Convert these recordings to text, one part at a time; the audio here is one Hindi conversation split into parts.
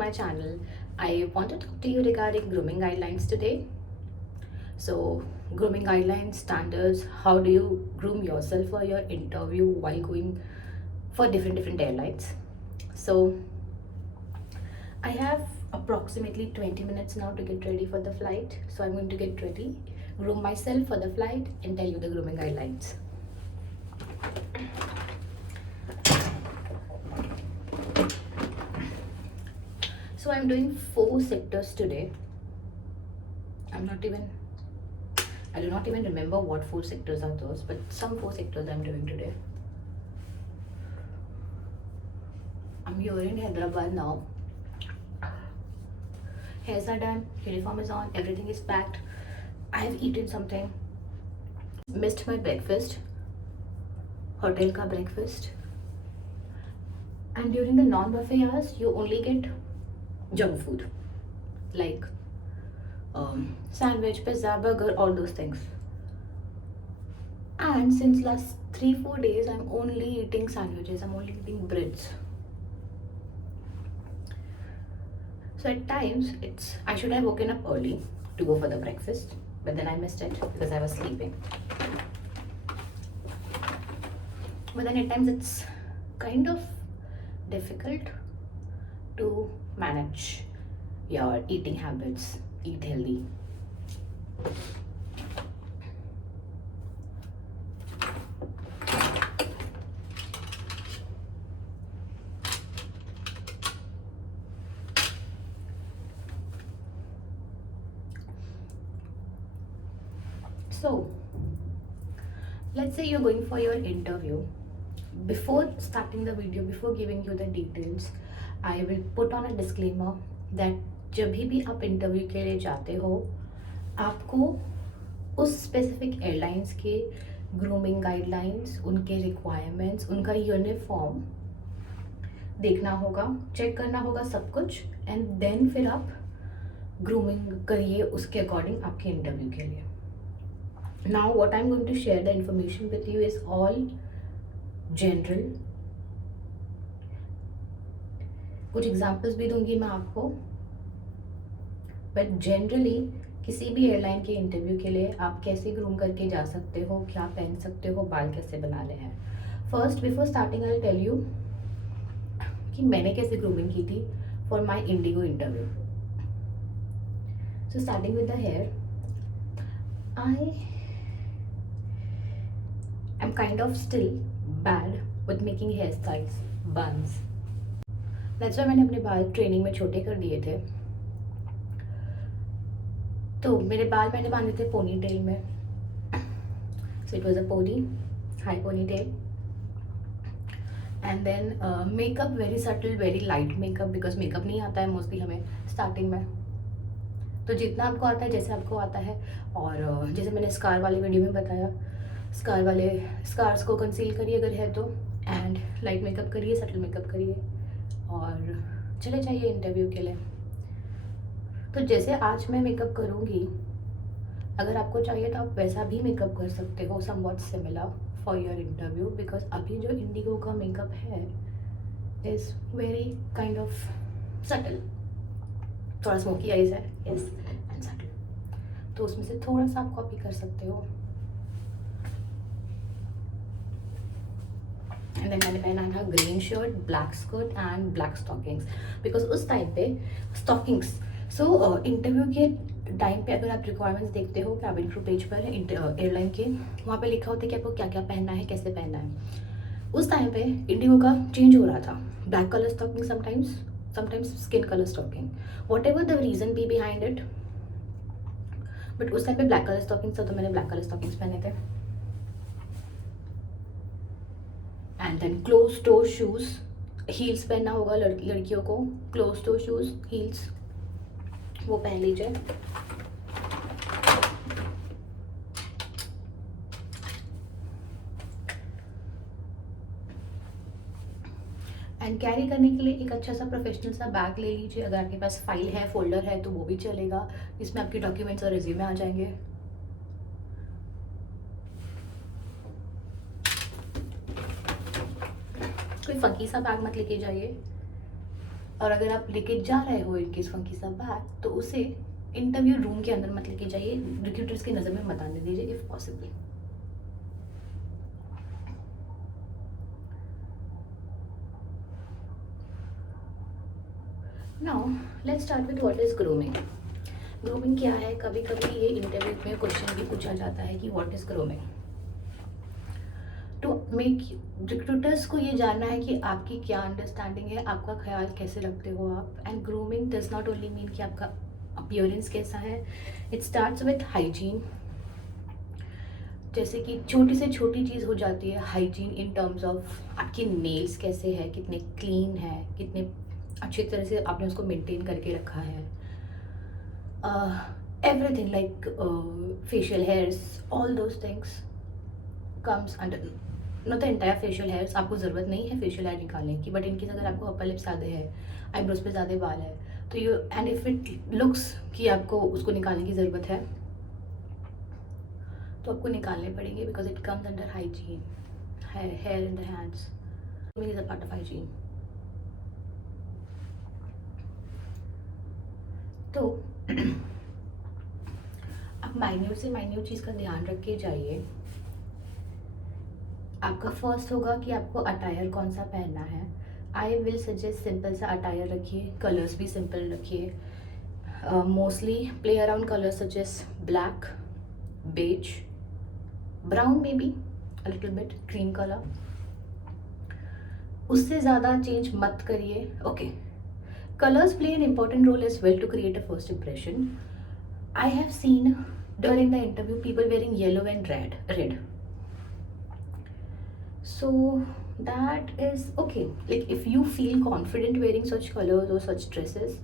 my channel. I want to talk to you regarding grooming guidelines today. So, grooming guidelines, standards, how do you groom yourself for your interview while going for different airlines? So, I have approximately 20 minutes now to get ready for the flight. So, I'm going to get ready, groom myself for the flight, and tell you the grooming guidelines. So I'm doing 4 sectors today. I do not even remember what 4 sectors are those, but some 4 sectors I'm doing today. I'm here in Hyderabad now. Hairs are done, uniform is on, everything is packed. I have eaten something, missed my breakfast, hotel ka breakfast. And during the non-buffet hours, you only get junk food like sandwich, pizza, burger, all those things. And since last 3-4 days, I'm only eating sandwiches, I'm only eating breads. So at times, I should have woken up early to go for the breakfast, but then I missed it because I was sleeping. But then at times, it's kind of difficult to manage your eating habits, eat healthy. So, let's say you're going for your interview. Before starting the video, before giving you the details, I will put on a disclaimer that जब भी आप इंटरव्यू के लिए जाते हो, आपको उस स्पेसिफिक एयरलाइंस के ग्रूमिंग गाइडलाइंस, उनके रिक्वायरमेंट्स, उनका यूनिफॉर्म देखना होगा, चेक करना होगा सब कुछ, एंड देन फिर आप ग्रूमिंग करिए उसके अकॉर्डिंग आपके इंटरव्यू के लिए. Now what I'm going to share the information with you is all general. कुछ एग्जाम्पल्स भी दूंगी मैं आपको, बट जनरली किसी भी एयरलाइन के इंटरव्यू के लिए आप कैसे ग्रूम करके जा सकते हो, क्या पहन सकते हो, बाल कैसे बनाने हैं. First, before starting I tell you कि मैंने कैसे ग्रूमिंग की थी for my IndiGo interview. So starting with the hair, I'm kind of still bad with making hairstyles, buns. That's why मैंने अपने बाल ट्रेनिंग में छोटे कर दिए थे. तो मेरे बाल मैंने बांधे थे पोनी टेल में. So it was a pony, high ponytail. And then makeup, very subtle, very light makeup, because makeup नहीं आता है मोस्टली हमें स्टार्टिंग में. तो जितना आपको आता है, जैसे आपको आता है, और जैसे मैंने स्कार वाली वीडियो में बताया, स्कार्स को कंसील करिए अगर है तो, एंड लाइट मेकअप करिए, सटल मेकअप करिए और चले जाइए इंटरव्यू के लिए. तो जैसे आज मैं मेकअप करूँगी, अगर आपको चाहिए तो आप वैसा भी मेकअप कर सकते हो, somewhat similar for your interview, because अभी जो इंडिगो का मेकअप है is very kind of subtle. थोड़ा स्मोकी आइज है, यस, एंड सटल. तो उसमें से थोड़ा सा आप कॉपी कर सकते हो. एंड देन मैंने पहना था green shirt, black skirt and black stockings, because उस टाइम पे स्टॉकिंग्स. सो इंटरव्यू के टाइम पे अगर आप रिक्वायरमेंट्स देखते हो कैबिन क्रू पेज पर एयरलाइन के, वहाँ पे लिखा होता है कि आपको क्या क्या पहनना है, कैसे पहनना है. उस टाइम पे इंडिगो का चेंज हो रहा था, black colour stocking, sometimes skin colour stocking, whatever the reason be behind it. But उस टाइम पे ब्लैक कलर स्टॉकिंग्स था, तो मैंने ब्लैक कलर स्टॉकिंग्स पहने थे. And then close toe shoes, heels पहनना होगा लड़कियों को. क्लोज टो शूज़, हील्स वो पहन लीजिए. एंड कैरी करने के लिए एक अच्छा सा प्रोफेशनल सा बैग ले लीजिए. अगर आपके पास फाइल है, फोल्डर है, तो वो भी चलेगा, इसमें आपके डॉक्यूमेंट्स और रिज्यूमे आ जाएंगे. कोई फंकी सा बैग मत लेके जाइए. और अगर आप लेके जा रहे हो इनकेस फंकी सा बैग, तो उसे इंटरव्यू रूम के अंदर मत लेके जाइए, रिक्रूटर्स की नज़र में मत आने दीजिए if possible. Now let's start with what is grooming. Grooming क्या है? कभी कभी ये इंटरव्यू में क्वेश्चन भी पूछा जाता है कि what is grooming. To make recruiters को ये जानना है कि आपकी क्या अंडरस्टैंडिंग है, आपका ख्याल कैसे रखते हो आप। And grooming does not only mean कि आपका अपीयरेंस कैसा है, इट स्टार्ट्स विथ हाइजीन। जैसे कि छोटी से छोटी चीज़ हो जाती है हाइजीन इन टर्म्स ऑफ आपके नेल्स कैसे है, कितने क्लीन है, कितने अच्छी तरह से आपने उसको मेंटेन करके रखा है। Everything like facial hairs, all those things comes under, not the entire facial hairs. आपको ज़रूरत नहीं है फेशियल हेयर निकालने की, बट इनकेस अगर आपको अपर लिप्स ज़्यादा है, आईब्रोज पे ज़्यादा बाल है, तो you and if it looks कि आपको उसको निकालने की ज़रूरत है, तो आपको निकालने पड़ेंगे because it comes under hygiene. Here in the hands is a part of hygiene. तो आप माइन्यूट से माइन्यूट चीज़ का ध्यान रख के जाइए। आपका फर्स्ट होगा कि आपको अटायर कौन सा पहनना है। आई विल सजेस्ट सिंपल सा अटायर रखिए, कलर्स भी सिंपल रखिए। Mostly play around colours suggest black, beige, brown में be a little bit, cream colour. उससे ज़्यादा चेंज मत करिए। Okay, colours play an important role as well to create a first impression. I have seen during the interview people wearing yellow and red, so that is okay. Like if you feel confident wearing such colors or such dresses,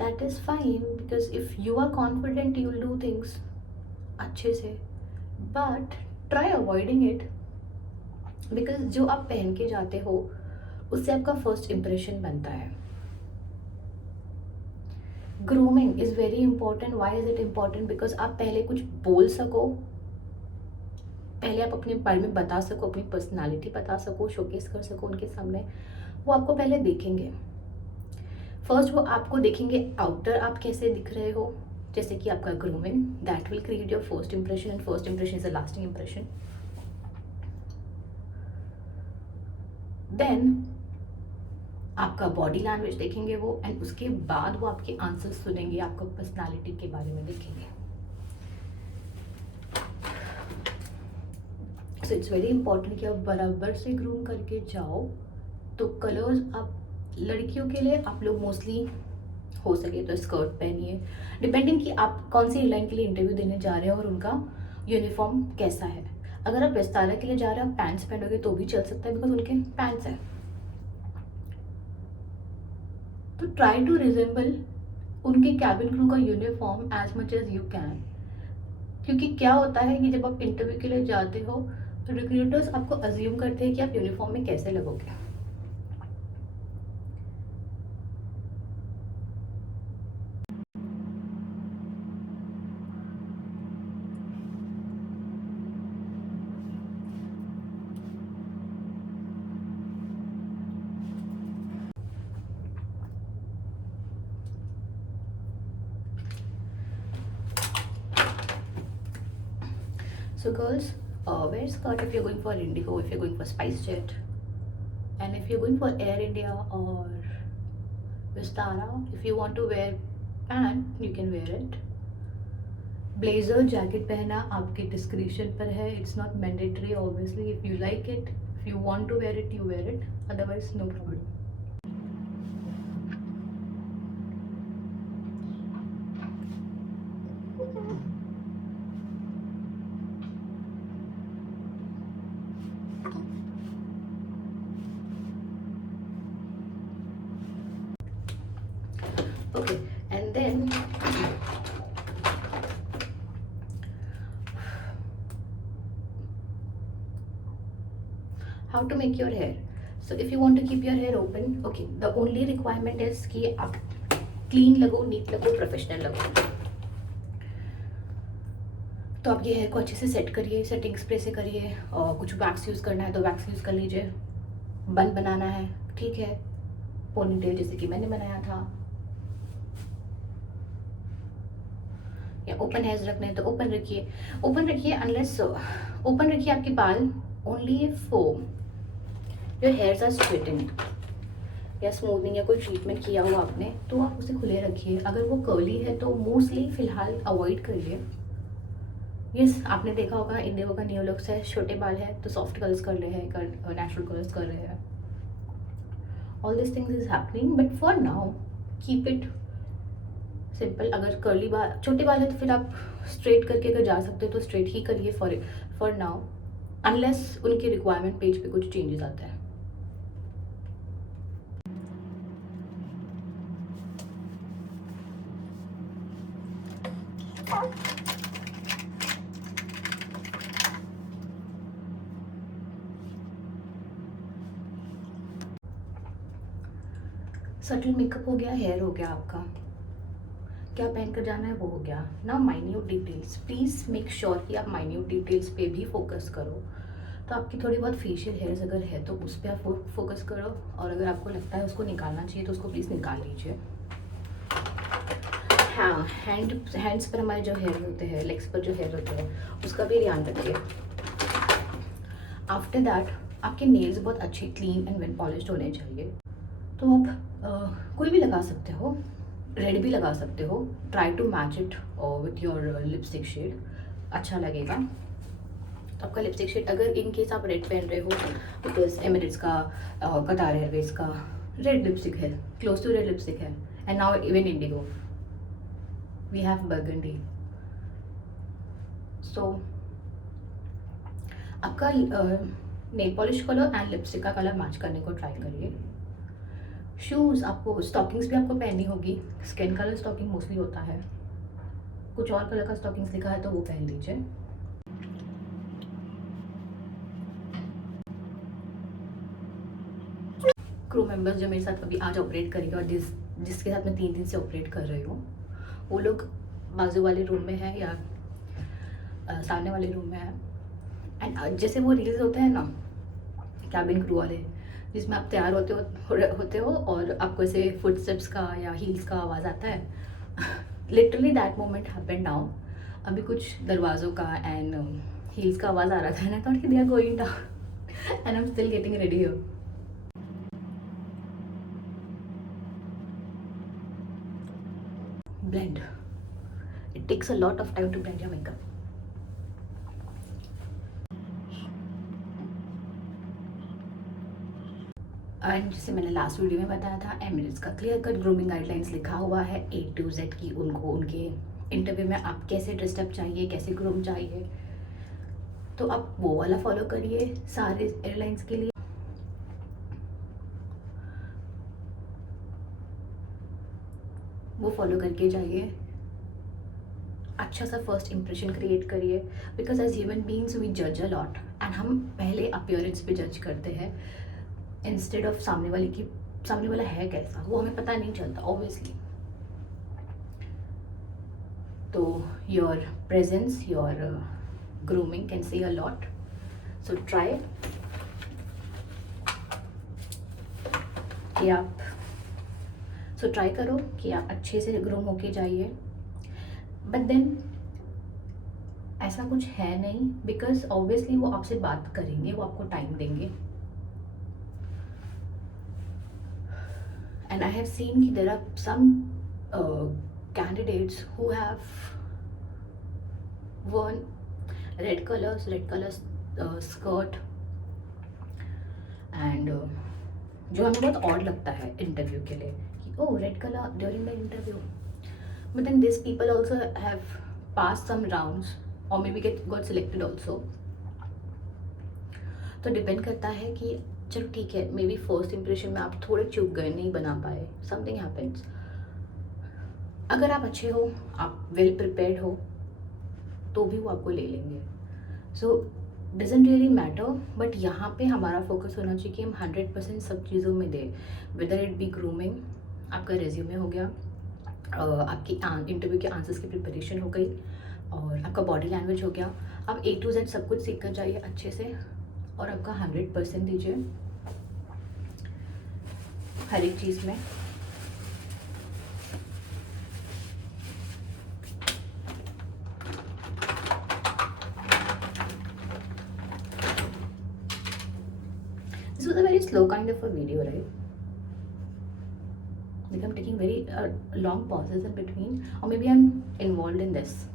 that is fine, because if you are confident you will do things अच्छे से, but try avoiding it, because जो आप पहन के जाते हो उससे आपका फर्स्ट इम्प्रेशन बनता है। Grooming is very important. Why is it important? Because आप पहले कुछ बोल सको, पहले आप अपने बारे में बता सको, अपनी पर्सनालिटी बता सको, शोकेस कर सको उनके सामने। वो आपको पहले देखेंगे। फर्स्ट वो आपको देखेंगे आउटर आप कैसे दिख रहे हो, जैसे कि आपका grooming, that will create your first impression, and first impression is a lasting impression. Then आपका बॉडी लैंग्वेज देखेंगे वो, एंड उसके बाद वो आपके आंसर्स सुनेंगे, आपको पर्सनालिटी के बारे में देखेंगे। सो इट्स वेरी इंपॉर्टेंट कि आप बराबर से ग्रूम करके जाओ। तो कलर्स आप लड़कियों के लिए आप लोग मोस्टली हो सके तो स्कर्ट पहनिए, डिपेंडिंग कि आप कौन सी एयरलाइन के लिए इंटरव्यू देने जा रहे हो और उनका यूनिफॉर्म कैसा है। अगर आप विस्तारा के लिए जा रहे हो पैंट्स पहनोगे तो भी चल सकता है, बिकॉज उनके पैंट्स है। तो ट्राई टू रिजेंबल उनके कैबिन क्रू का uniform as much as you can, क्योंकि क्या होता है कि जब आप इंटरव्यू के लिए जाते हो तो रिक्रूटर्स आपको अज्यूम करते हैं कि आप यूनिफॉर्म में कैसे लगोगे। So girls, wear skirt if you're going for Indigo, if you're going for SpiceJet, and if you're going for Air India or Vistara, if you want to wear pant, you can wear it. Blazer jacket पहना आपके डिस्क्रिप्शन पर है, it's not mandatory obviously. If you like it, if you want to wear it, you wear it, otherwise no problem. Okay, and then how to make your hair. So if you want to keep your hair open, okay, the only requirement is कि आप क्लीन लगो, नीट लगो, प्रोफेशनल लगो। तो आप ये हेयर को अच्छे से सेट करिए, सेटिंग स्प्रे से करिए, और कुछ वैक्स यूज़ करना है तो वैक्स यूज़ कर लीजिए। बन बनाना है, ठीक है, पोनीटेल जैसे कि मैंने बनाया था, या ओपन हेयर्स रखने हैं तो ओपन रखिए। ओपन रखिए अनलेस ओपन रखिए आपके बाल only for your hairs are straightened या स्मूथनिंग या कोई ट्रीटमेंट किया हो आपने तो आप उसे खुले रखिए। अगर वो कर्ली है तो मोस्टली फिलहाल अवॉइड करिए। यस, आपने देखा होगा इंडिगो का न्यू लुक्स है, छोटे बाल है तो सॉफ्ट कलर्स कर रहे हैं, नेचुरल कलर्स कर रहे हैं। All this things is happening but for now keep it simple. अगर कर्ली बाल छोटे बाल है तो फिर आप स्ट्रेट करके अगर जा सकते हो तो स्ट्रेट ही करिए फॉर नाउ, अनलेस उनके रिक्वायरमेंट पेज पे कुछ चेंजेस आता है। सटल मेकअप हो गया, हेयर हो गया आपका, क्या पहन कर जाना है वो हो गया। ना minute details, please make sure कि आप माइन्यूट डिटेल्स पे भी फोकस करो। तो आपकी थोड़ी बहुत फेशियल हेयर्स अगर है तो उस पर आप फोकस करो, और अगर आपको लगता है उसको निकालना चाहिए तो उसको प्लीज़ निकाल लीजिए। हाँ, हैंड्स पर हमारे जो हेयर होते हैं, लेग्स पर जो हेयर होते हैं उसका भी ध्यान रखिए। आफ्टर दैट आपके नेल्स बहुत अच्छे क्लीन एंड वेल पॉलिश्ड होने चाहिए। तो आप कोई भी लगा सकते हो, रेड भी लगा सकते हो, try to match it with your lipstick shade, अच्छा लगेगा। तो आपका लिपस्टिक शेड अगर इन केस आप रेड पहन रहे हो बिकॉज एमिरेट्स का कतार एयरवेज का रेड लिपस्टिक है, क्लोज टू रेड लिपस्टिक है, and now even IndiGo we have burgundy. So आपका nail polish colour and lipstick का कलर मैच करने को ट्राई करिए। शूज़, आपको स्टॉकिंग्स भी आपको पहननी होगी, स्किन कलर स्टॉकिंग मोस्टली होता है, कुछ और कलर का स्टॉकिंग्स लिखा है तो वो पहन लीजिए। क्रू मेंबर्स जो मेरे साथ अभी आज ऑपरेट करेंगे और जिसके साथ मैं 3 दिन से ऑपरेट कर रही हूँ, वो लोग बाजू वाले रूम में है या सामने वाले रूम में है। एंड जैसे वो रील्स होते हैं ना कैबिन क्रू वाले, जिसमें आप तैयार होते हो और आपको ऐसे फुटस्टेप्स का या हील्स का आवाज़ आता है, literally that moment happened now. अभी कुछ दरवाज़ों का एंड हील्स का आवाज़ आ रहा था ना, thought they are going down and I am still getting ready here. Blend. It takes a lot of time to blend your makeup. And जैसे मैंने लास्ट वीडियो में बताया था, एमिरेट्स का क्लियर कट ग्रूमिंग गाइडलाइंस लिखा हुआ है A to Z की, उनको उनके इंटरव्यू में आप कैसे ड्रेसअप चाहिए, कैसे ग्रूम चाहिए, तो आप वो वाला फॉलो करिए सारे एयरलाइंस के लिए। वो फॉलो करके जाइए, अच्छा सा फर्स्ट इंप्रेशन क्रिएट करिए, because as human beings we जज अ लॉट एंड हम पहले अपीयरेंस पे जज करते हैं इंस्टेड ऑफ सामने वाला है कैसा, वो हमें पता नहीं चलता ऑब्वियसली। तो your presence, your grooming can say a lot, so try कि आप ट्राई करो कि आप अच्छे से ग्रूम होके जाइए। बट देन ऐसा कुछ है नहीं, बिकॉज ऑब्वियसली वो आपसे बात करेंगे, वो आपको टाइम देंगे। And I have seen there are some candidates who have worn red color skirt and जो हमें बहुत ऑड लगता है इंटरव्यू के लिए कि oh red colour during the interview, but then this people also have pass some rounds और may be got selected also. तो डिपेंड करता है कि चलो ठीक है, मे बी फर्स्ट इंप्रेशन में आप थोड़े चूक गए, नहीं बना पाए, समथिंग हैपेंस। अगर आप अच्छे हो, आप वेल प्रिपेयर्ड हो, तो भी वो आपको ले लेंगे। So doesn't really matter, but यहाँ पे हमारा फोकस होना चाहिए कि हम 100% सब चीज़ों में दें, वेदर इट बी ग्रूमिंग, आपका रेज्यूमे हो गया, आपकी इंटरव्यू के आंसर्स की प्रिपरेशन हो गई, और आपका बॉडी लैंग्वेज हो गया। आप A to Z सब कुछ सीख कर जाइए अच्छे से और आपका 100% दीजिए। हर एक चीज़ में। This was a very slow kind of a video, right? Like I'm taking very long pauses in between, or maybe I'm involved in this.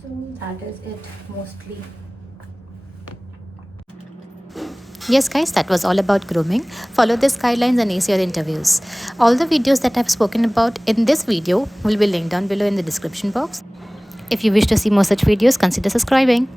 So that is it mostly. Yes guys, that was all about grooming. Follow these guidelines and ace your interviews. All the videos that I've spoken about in this video will be linked down below in the description box. If you wish to see more such videos, consider subscribing.